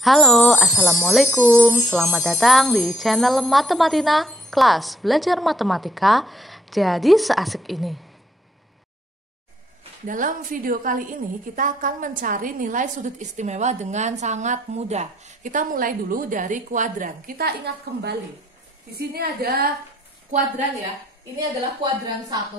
Halo, Assalamualaikum. Selamat datang di channel Matematina Kelas Belajar Matematika Jadi Seasik ini. Dalam video kali ini kita akan mencari nilai sudut istimewa dengan sangat mudah. Kita mulai dulu dari kuadran. Kita ingat kembali. Di sini ada kuadran ya. Ini adalah kuadran 1.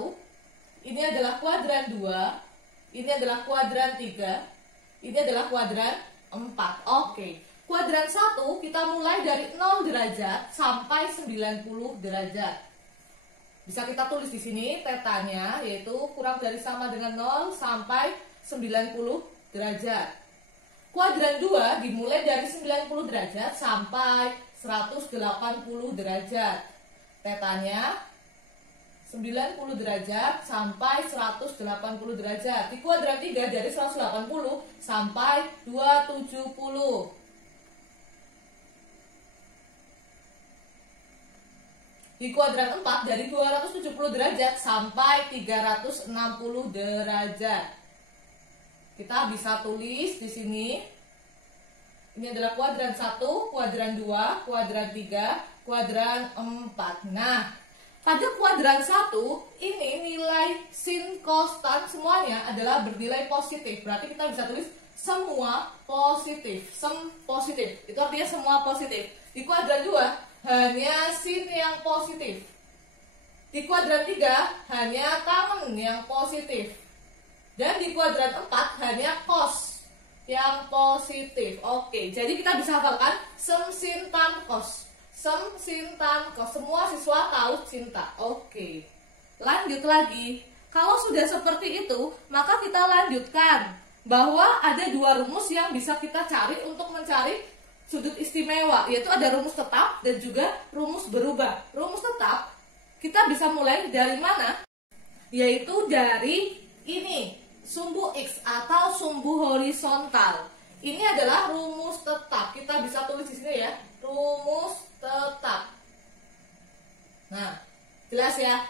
Ini adalah kuadran 2. Ini adalah kuadran 3. Ini adalah kuadran 4. Oke. Kuadran 1 kita mulai dari 0 derajat sampai 90 derajat. Bisa kita tulis di sini tetanya, yaitu kurang dari sama dengan 0 sampai 90 derajat. Kuadran 2 dimulai dari 90 derajat sampai 180 derajat. Tetanya 90 derajat sampai 180 derajat. Di kuadran 3 dari 180 sampai 270. Di kuadran 4 dari 270 derajat sampai 360 derajat. Kita bisa tulis di sini. Ini adalah kuadran 1, kuadran 2, kuadran 3, kuadran 4. Nah, pada kuadran 1, ini nilai sin, cos, tan semuanya adalah bernilai positif. Berarti kita bisa tulis semua positif. Sem positif. Itu artinya semua positif. Di kuadran 2, hanya sin yang positif. Di kuadran 3, hanya tan yang positif. Dan di kuadran 4, hanya cos yang positif. Oke, jadi kita bisa hafalkan sem, sin, tan, cos. Sem, sin, tan, cos. Semua siswa tahu cinta. Oke. Lanjut lagi. Kalau sudah seperti itu, maka kita lanjutkan bahwa ada dua rumus yang bisa kita cari untuk mencari sudut istimewa, yaitu ada rumus tetap dan juga rumus berubah. Rumus tetap kita bisa mulai dari mana? Yaitu dari ini, sumbu X atau sumbu horizontal. Ini adalah rumus tetap. Kita bisa tulis di sini ya, rumus tetap. Nah, jelas ya.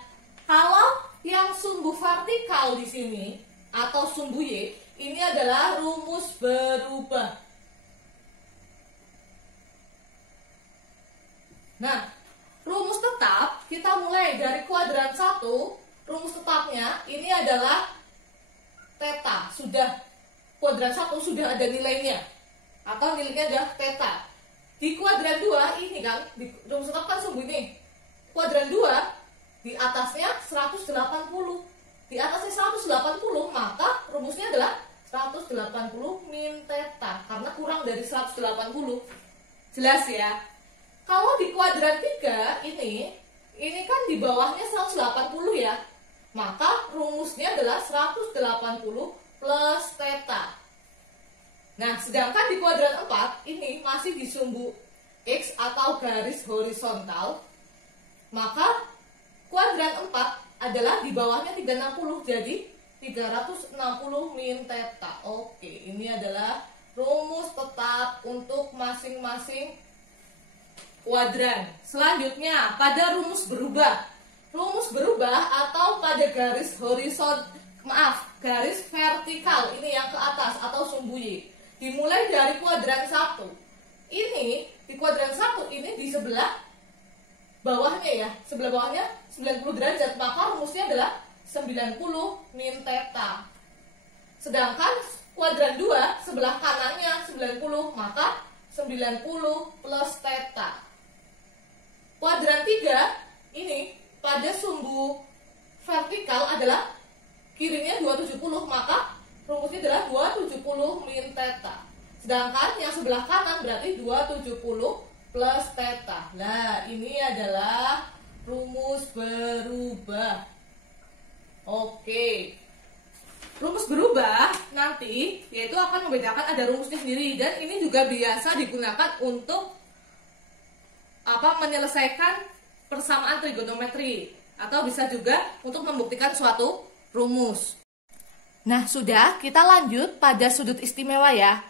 Kalau yang sumbu vertikal di sini atau sumbu Y, ini adalah rumus berubah. Nah, rumus tetap kita mulai dari kuadran 1. Rumus tetapnya ini adalah theta. Sudah kuadran 1 sudah ada nilainya, atau nilainya adalah theta. Di kuadran 2 ini kan, di rumus tetap kan sumbu ini. Kuadran 2 di atasnya 180. Di atasnya 180, maka rumusnya adalah 180 min theta karena kurang dari 180. Jelas ya? Kalau di kuadran 3 ini kan di bawahnya 180 ya. Maka rumusnya adalah 180 plus theta. Nah, sedangkan di kuadran 4 ini masih di sumbu X atau garis horizontal, maka kuadran 4 adalah di bawahnya 360, jadi 360 min theta. Oke, ini adalah rumus tetap untuk masing-masing kuadran. Selanjutnya, pada rumus berubah. Rumus berubah atau pada garis garis vertikal, ini yang ke atas atau sumbu Y. Dimulai dari kuadran 1. Ini di kuadran 1 ini di sebelah bawahnya ya. Sebelah bawahnya 90 derajat, maka rumusnya adalah 90 min theta. Sedangkan kuadran 2 sebelah kanannya 90, maka 90 plus theta. Kuadran 3 ini pada sumbu vertikal adalah kirinya 270, maka rumusnya adalah 270 min theta. Sedangkan yang sebelah kanan berarti 270 plus theta. Nah, ini adalah rumus berubah. Oke. Rumus berubah nanti yaitu akan membedakan, ada rumusnya sendiri, dan ini juga biasa digunakan untuk menyelesaikan persamaan trigonometri, atau bisa juga untuk membuktikan suatu rumus. Nah, sudah, kita lanjut pada sudut istimewa ya.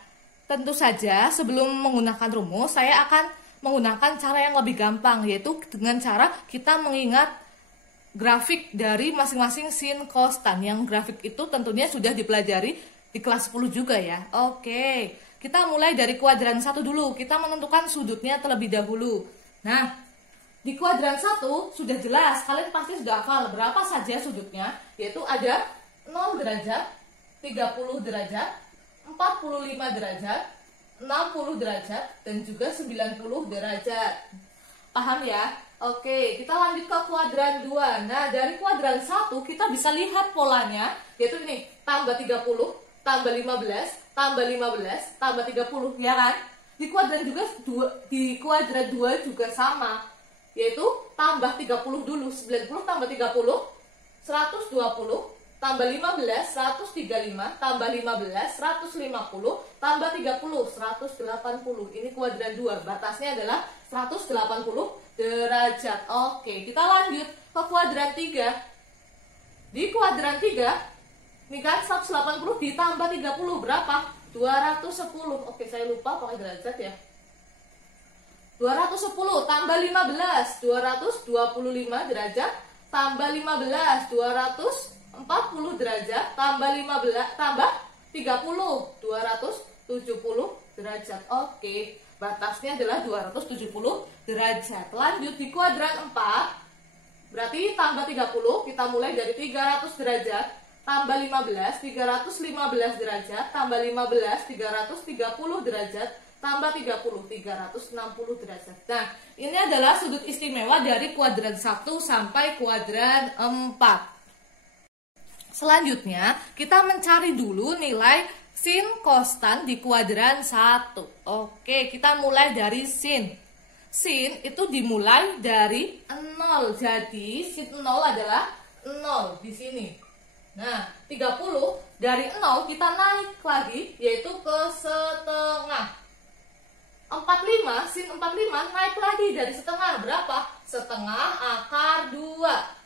Tentu saja sebelum menggunakan rumus, saya akan menggunakan cara yang lebih gampang, yaitu dengan cara kita mengingat grafik dari masing-masing sin, cos, tan. Yang grafik itu tentunya sudah dipelajari di kelas 10 juga ya. Oke. kita mulai dari kuadran 1 dulu. Kita menentukan sudutnya terlebih dahulu. Nah, di kuadran 1 sudah jelas, kalian pasti sudah hafal berapa saja sudutnya, yaitu ada 0 derajat, 30 derajat, 45 derajat, 60 derajat, dan juga 90 derajat. Paham ya? Oke, kita lanjut ke kuadran 2. Nah, dari kuadran 1 kita bisa lihat polanya, yaitu ini, tambah 30, tambah 15, tambah 15, tambah 30, ya kan? Di kuadran 2 juga sama, yaitu tambah 30 dulu, 90 tambah 30, 120, tambah 15, 135, tambah 15, 150, tambah 30, 180. Ini kuadran 2, batasnya adalah 180 derajat. Oke, kita lanjut ke kuadran 3. Di kuadran 3, ini kan 180 ditambah 30, berapa? 210. Oke, saya lupa pakai derajat ya. 210 tambah 15, 225 derajat, tambah 15, 240 derajat, tambah 15, tambah 30, 270 derajat. Oke, batasnya adalah 270 derajat. Lanjut di kuadran 4, berarti tambah 30, kita mulai dari 300 derajat, tambah 15, 315 derajat, tambah 15, 330 derajat, tambah 30, 360 derajat. Nah, ini adalah sudut istimewa dari kuadran 1 sampai kuadran 4. Selanjutnya, kita mencari dulu nilai sin konstan di kuadran 1. Oke, kita mulai dari sin. Sin itu dimulai dari 0. Jadi, sin 0 adalah 0 di sini. Nah, 30 dari 0 kita naik lagi, yaitu ke setengah. 45, sin 45 naik lagi dari setengah, berapa? Setengah akar 2.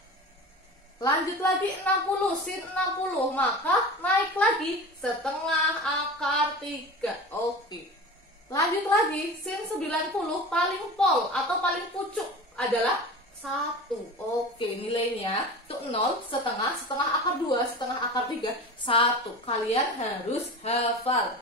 Lanjut lagi 60, sin 60, maka naik lagi setengah akar 3. Oke. Lanjut lagi, sin 90 paling pol atau paling pucuk adalah 1. Oke, nilainya itu 0, setengah, setengah akar 2, setengah akar 3, 1. Kalian harus hafal.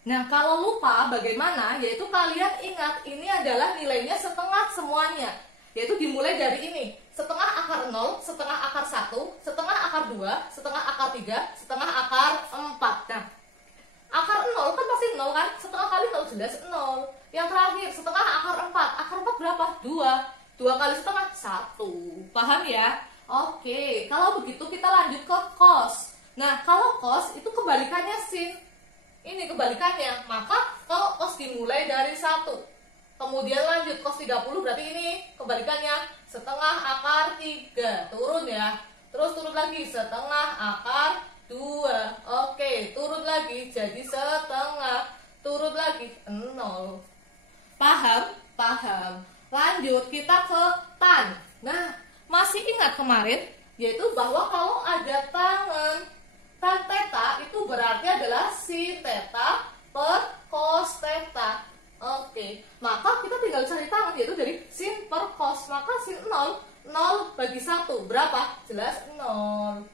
Nah, kalau lupa bagaimana? Yaitu kalian ingat, ini adalah nilainya setengah semuanya. Yaitu dimulai dari ini, setengah akar 0, setengah akar 1, setengah akar 2, setengah akar 3, setengah akar 4. Nah, akar 0 kan pasti 0 kan? Setengah kali 0 jelas 0. Yang terakhir, setengah akar 4. Akar 4 berapa? 2. 2 kali setengah, 1. Paham ya? Oke, kalau begitu kita lanjut ke cos. Nah, kalau cos itu kebalikannya sin. Ini kebalikannya, maka kalau cos dimulai dari 1. Kemudian lanjut cos 30 berarti ini kebalikannya setengah akar 3. Turun ya. Terus turun lagi setengah akar 2. Oke, turun lagi jadi setengah. Turun lagi 0. Paham? Paham. Lanjut kita ke tan. Nah, masih ingat kemarin yaitu bahwa kalau ada tangen, tan theta itu berarti adalah sin theta per cos theta. Oke, maka kita tinggal cari tangan, yaitu dari sin per cos. Maka sin 0, 0 bagi 1 berapa? Jelas 0.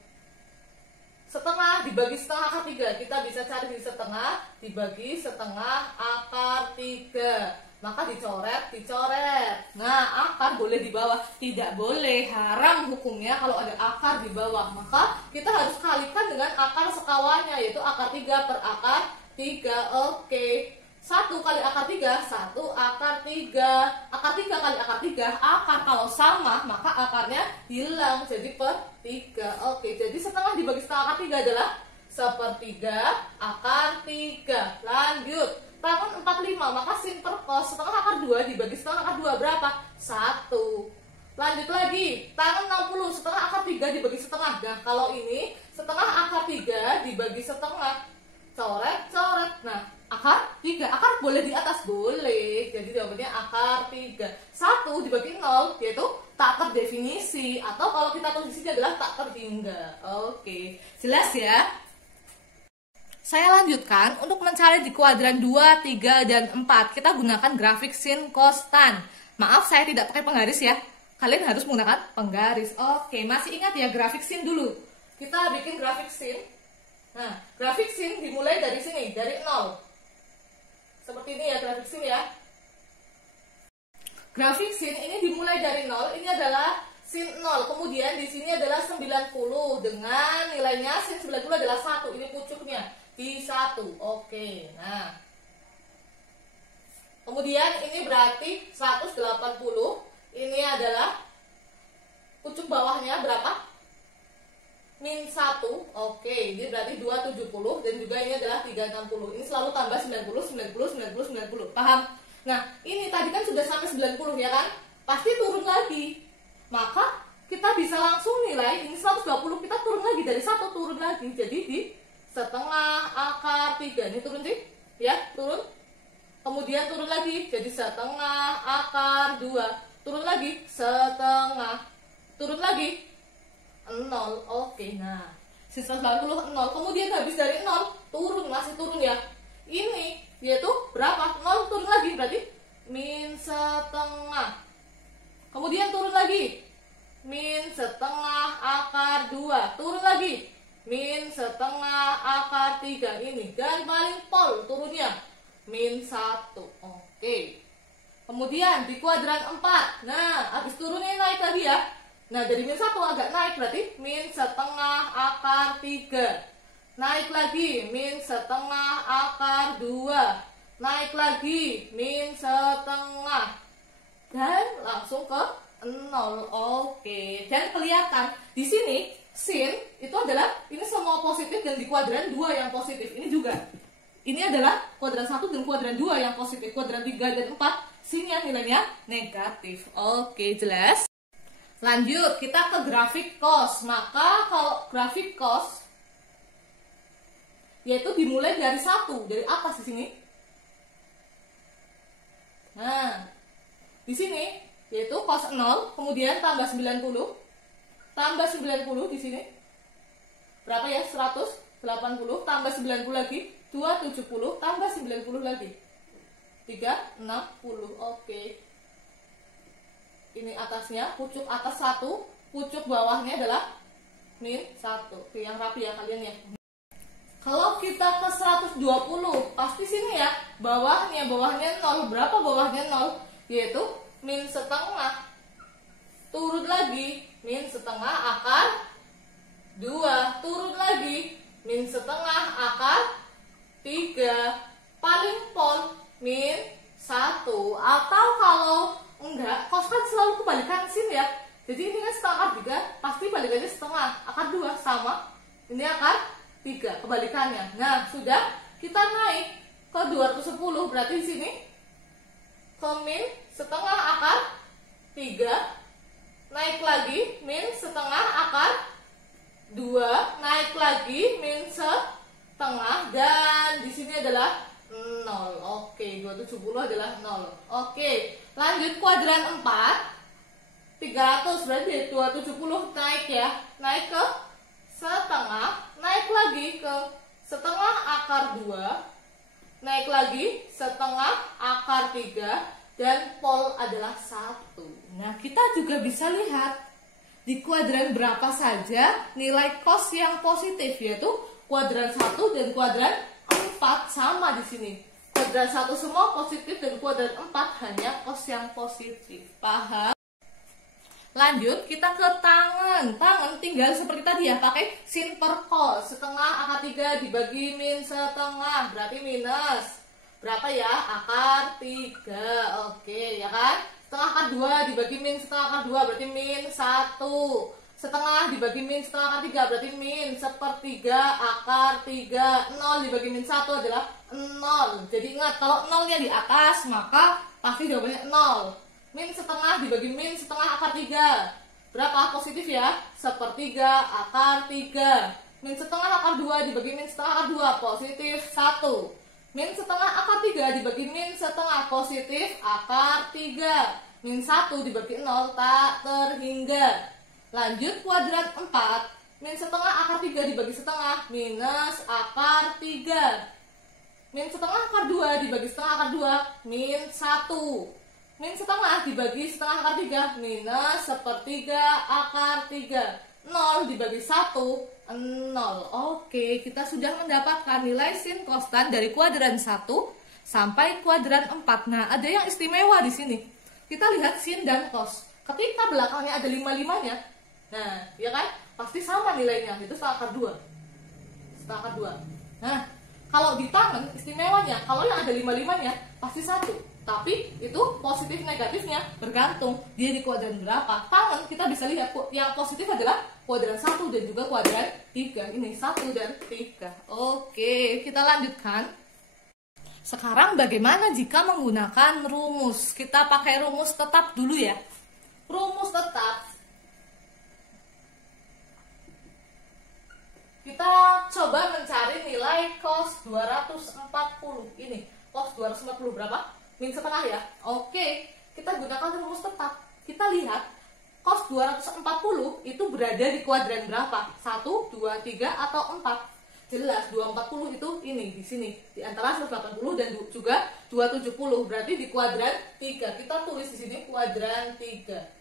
Setengah dibagi setengah akar 3, kita bisa cari di setengah dibagi setengah akar 3. Maka dicoret, dicoret. Nah, akar boleh di bawah, tidak boleh, haram hukumnya kalau ada akar di bawah. Maka kita harus kalikan dengan akar sekawannya, yaitu akar 3 per akar 3. Oke, 1 kali akar 3, 1 akar 3. Akar 3 kali akar 3, akar kalau sama maka akarnya hilang, jadi per 3. Oke, jadi setengah dibagi setengah akar 3 adalah 1/3 akar 3. Lanjut, tangan 45, maka sin per cos setengah akar 2 dibagi setengah akar 2 berapa? 1. Lanjut lagi, tangan 60, setengah akar 3 dibagi setengah. Nah, kalau ini setengah akar 3 dibagi setengah, coret, coret. Nah, akar 3, akar boleh di atas? Boleh. Jadi jawabannya akar 3. 1 dibagi 0 yaitu tak terdefinisi, atau kalau kita tulis di sini adalah tak terhingga. Oke, jelas ya? Saya lanjutkan untuk mencari di kuadran 2, 3, dan 4. Kita gunakan grafik sin cos tan. Maaf, saya tidak pakai penggaris ya. Kalian harus menggunakan penggaris. Oke, masih ingat ya grafik sin dulu. Kita bikin grafik sin. Nah, grafik sin dimulai dari sini, dari 0. Seperti ini ya grafik sin ya. Grafik sin ini dimulai dari 0, ini adalah sin 0, kemudian di sini adalah 90 dengan nilainya sin 90 adalah 1, ini pucuknya di 1. Oke, nah. Kemudian ini berarti 180, ini adalah pucuk bawahnya berapa? Min 1, oke, ini berarti 270 dan juga ini adalah 360. Ini selalu tambah 90, 90, 90, 90, paham? Nah, ini tadi kan sudah sampai 90 ya kan? Pasti turun lagi. Maka kita bisa langsung nilai ini 120, kita turun lagi dari 1 turun lagi. Jadi di setengah akar 3 ini turun sih? Ya, turun. Kemudian turun lagi jadi setengah akar 2. Turun lagi setengah. Turun lagi 0. Oke, nah. Sisa 90 0. Kemudian habis dari 0 turun, masih turun ya. Ini yaitu berapa? 0 turun lagi berarti min setengah. Kemudian turun lagi min setengah akar 2. Turun lagi min setengah akar 3. Ini dan paling pol turunnya min 1. Oke. Kemudian di kuadran 4. Nah, habis turunnya naik lagi ya. Nah, dari min 1 agak naik berarti min setengah akar 3. Naik lagi min setengah akar 2. Naik lagi min setengah. Dan langsung ke 0. Oke. Dan kelihatan di sini sin itu adalah ini semua positif dan di kuadran 2 yang positif. Ini juga. Ini adalah kuadran 1 dan kuadran 2 yang positif. Kuadran 3 dan 4 sinnya nilainya negatif. Oke, jelas? Lanjut, kita ke grafik cos. Maka kalau grafik cos yaitu dimulai dari 1, dari atas di sini. Nah, di sini yaitu cos 0, kemudian tambah 90, tambah 90 di sini. Berapa ya? 180 tambah 90 lagi, 270 tambah 90 lagi. 360. Oke. Ini atasnya, pucuk atas 1, pucuk bawahnya adalah min 1. Oke, yang rapi ya kalian ya. Kalau kita ke 120, pasti sini ya, bawahnya 0. Berapa bawahnya 0? Yaitu min setengah. Turun lagi, min setengah akar 2. Turun lagi, min setengah akar 3. Paling pol, min 1. Atau kalau enggak, cos kan selalu kebalikan sin ya. Jadi ini kan setengah akar 3, pasti balikannya setengah akar 2 sama. Ini akar 3, kebalikannya. Nah, sudah kita naik ke 210, berarti di sini ke min setengah akar 3, naik lagi min setengah akar 2, naik lagi min setengah, dan di sini adalah 0. Oke, 270 adalah 0. Oke, lanjut kuadran 4. 300 berarti 270 naik ya. Naik ke setengah, naik lagi ke setengah akar 2, naik lagi setengah akar 3, dan pol adalah 1. Nah, kita juga bisa lihat di kuadran berapa saja nilai cos yang positif, yaitu kuadran 1 dan kuadran 4 sama di sini. Kuadran 1 semua positif dan kuadran 4 hanya cos yang positif. Paham? Lanjut, kita ke tangan. Tangan tinggal seperti tadi ya, pakai sin per cos. Setengah akar 3 dibagi min setengah, berarti minus. Berapa ya? Akar 3. Oke, ya kan? Setengah akar 2 dibagi min setengah akar 2, berarti min 1. Setengah dibagi min setengah akar 3, berarti min sepertiga akar 3. 0 dibagi min 1 adalah 0. Jadi ingat, kalau 0-nya di atas, maka pasti jawabannya 0. Min setengah dibagi min setengah akar 3. Berapa? Positif ya. Sepertiga akar 3. Min setengah akar 2 dibagi min setengah akar 2. Positif 1. Min setengah akar 3 dibagi min setengah. Positif akar 3. Min 1 dibagi 0. Tak terhingga. Lanjut kuadran 4. Min setengah akar 3 dibagi setengah. Minus akar 3. Min setengah akar 2 dibagi setengah akar 2. Min 1. Min setengah dibagi setengah akar 3, minus sepertiga akar 3. 0 dibagi 1, 0. Oke, kita sudah mendapatkan nilai sin konstan dari kuadran 1 sampai kuadran 4. Nah, ada yang istimewa di sini. Kita lihat sin dan cos. Ketika belakangnya ada 5-5-nya, nah, ya kan? Pasti sama nilainya, itu setengah akar 2. Setengah akar 2. Nah, kalau di tangan istimewanya, kalau yang ada 5-5-nya pasti 1. Tapi itu positif negatifnya bergantung dia di kuadran berapa. Tangan kita bisa lihat yang positif adalah kuadran 1 dan juga kuadran 3. Ini 1 dan 3. Oke, kita lanjutkan. Sekarang bagaimana jika menggunakan rumus? Kita pakai rumus tetap dulu ya. Rumus tetap. Kita coba mencari nilai cos 240. Ini cos 240 berapa? Min setengah ya. Oke, kita gunakan rumus tetap. Kita lihat cos 240 itu berada di kuadran berapa? 1, 2, 3 atau 4? Jelas 240 itu ini di sini di antara 180 dan juga 270. Berarti di kuadran 3. Kita tulis di sini kuadran 3.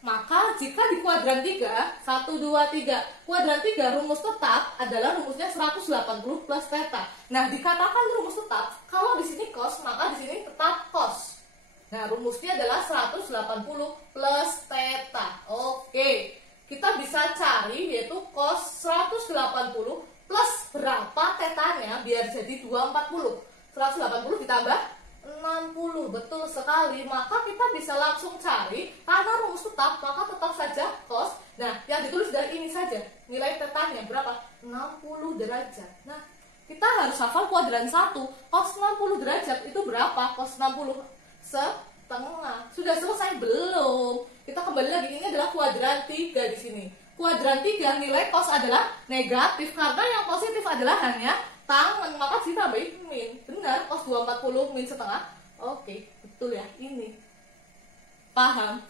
Maka jika di kuadran 3, 1, 2, 3, kuadran 3 rumus tetap adalah rumusnya 180 plus theta. Nah, dikatakan rumus tetap, kalau di sini cos, maka di sini tetap cos. Nah, rumusnya adalah 180 plus theta. Oke, kita bisa cari yaitu cos 180 plus berapa tetanya biar jadi 240. 180 ditambah 60, betul sekali. Maka kita bisa langsung cari, karena rumus tetap, maka tetap saja cos. Nah, yang ditulis dari ini saja, nilai tetanya berapa? 60 derajat. Nah, kita harus hafal kuadran 1. Cos 60 derajat itu berapa? Cos 60 setengah. Sudah selesai belum? Kita kembali lagi, ini adalah kuadran 3 di sini. Kuadran 3 nilai cos adalah negatif, karena yang positif adalah hanya tangan, maka ditambahin min. Benar, cos 240 min setengah. Oke, betul ya, ini. Paham?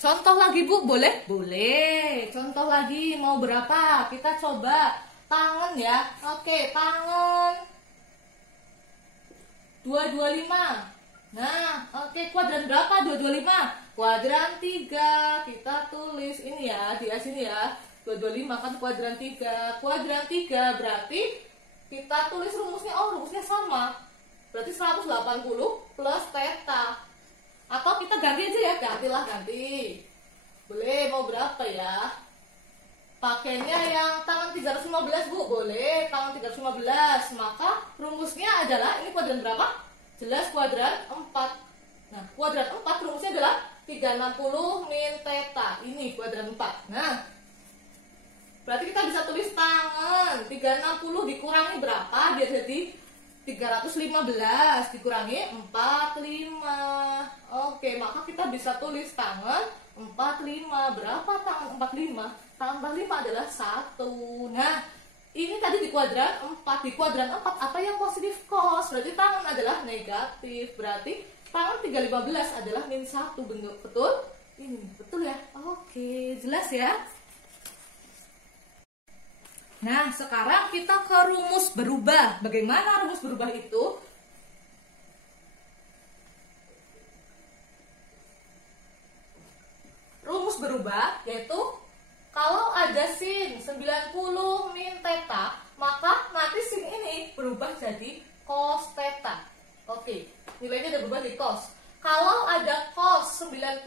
Contoh lagi Bu, boleh? Boleh. Contoh lagi, mau berapa? Kita coba tangan ya. Oke, tangan 225. Nah, oke, kuadran berapa 225? Kuadran 3. Kita tulis ini ya, di sini ya. 225 kan kuadran 3. Kuadran 3 berarti kita tulis rumusnya, rumusnya sama. Berarti 180 plus theta. Atau kita ganti aja ya, ganti. Boleh, mau berapa ya? Pakainya yang tangan 315 Bu, boleh, tangan 315. Maka rumusnya adalah, ini kuadran berapa? Jelas kuadran 4. Nah, kuadran 4 rumusnya adalah 360 min theta. Ini kuadran 4. Nah, berarti kita bisa tulis tangan 360 dikurangi berapa? Biar jadi 315 dikurangi 45. Oke, maka kita bisa tulis tangan 45. Berapa tangan 45? Tangan 45 adalah 1. Nah, ini tadi di kuadran 4. Di kuadran 4 apa yang positif? Cos. Berarti tangan adalah negatif. Berarti tangan 315 adalah min 1. Betul? Ini betul ya? Oke, jelas ya? Nah, sekarang kita ke rumus berubah. Bagaimana rumus berubah itu? Rumus berubah yaitu kalau ada sin 90 min theta, maka nanti sin ini berubah jadi cos theta. Oke, nilainya udah berubah jadi cos. Kalau ada cos 90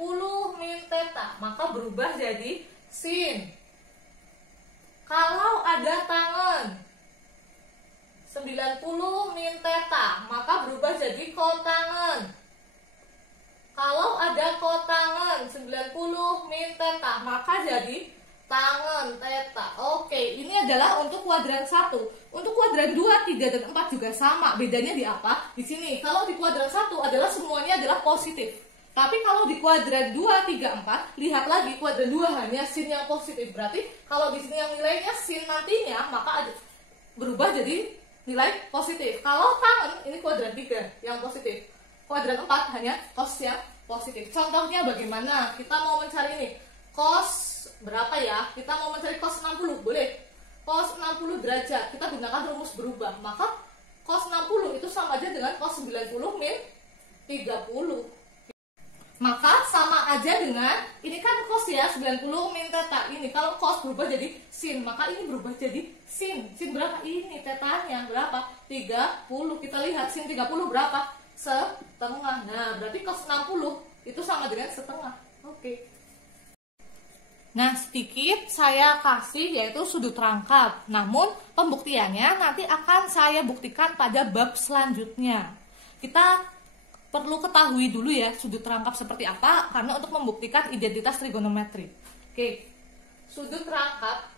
min theta, maka berubah jadi sin. Kalau ada tangan 90 min theta, maka berubah jadi kotangan. Kalau ada kotangan 90 min theta, maka jadi tangan theta. Oke, ini adalah untuk kuadran 1. Untuk kuadran 2, 3, dan 4 juga sama. Bedanya di apa? Di sini. Kalau di kuadran 1 adalah semuanya adalah positif. Tapi kalau di kuadran 2, 3, 4, lihat lagi kuadran 2 hanya sin yang positif. Berarti kalau di sini yang nilainya sin nantinya, maka berubah jadi nilai positif. Kalau tangan, ini kuadran 3 yang positif. Kuadran 4 hanya cos yang positif. Contohnya bagaimana? Kita mau mencari ini. Cos berapa ya? Kita mau mencari cos 60, boleh? Cos 60 derajat. Kita gunakan rumus berubah. Maka cos 60 itu sama aja dengan cos 90 min 30. Maka sama aja dengan, ini kan cos ya, 90 min theta. Ini kalau cos berubah jadi sin, maka ini berubah jadi sin. Sin berapa? Ini tetanya berapa? 30. Kita lihat sin 30 berapa? Setengah. Nah, berarti cos 60 itu sama dengan setengah. Oke. Nah, sedikit saya kasih yaitu sudut rangkap. Namun, pembuktiannya nanti akan saya buktikan pada bab selanjutnya. Kita perlu ketahui dulu ya sudut rangkap seperti apa, karena untuk membuktikan identitas trigonometri. Oke, sudut rangkap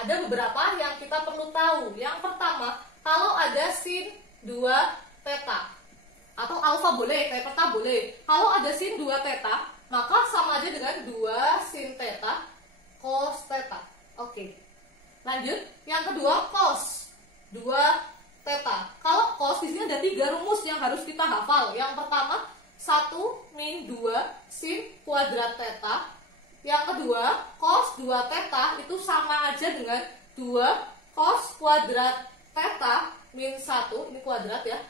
ada beberapa yang kita perlu tahu. Yang pertama, kalau ada sin 2 theta atau alfa boleh, theta boleh. Kalau ada sin 2 theta, maka sama aja dengan 2 sin theta cos theta. Oke. Lanjut, yang kedua cos 2 theta. Kalau cos di sini ada 3 rumus yang harus kita hafal. Yang pertama 1 min 2 sin kuadrat theta. Yang kedua cos 2 theta itu sama aja dengan 2 cos kuadrat theta min 1. Ini kuadrat ya.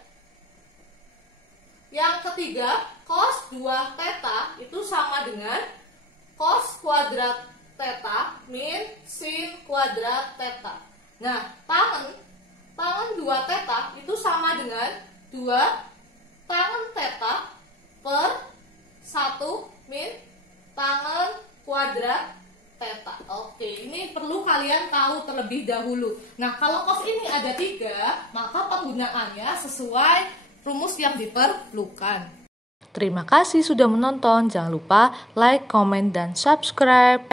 Yang ketiga cos 2 theta itu sama dengan cos kuadrat theta min sin kuadrat theta. Nah, tangen 2 theta itu sama dengan 2 tangen theta per 1 min tangen kuadrat theta. Oke, ini perlu kalian tahu terlebih dahulu. Nah, kalau cos ini ada 3, maka penggunaannya sesuai rumus yang diperlukan. Terima kasih sudah menonton. Jangan lupa like, comment, dan subscribe.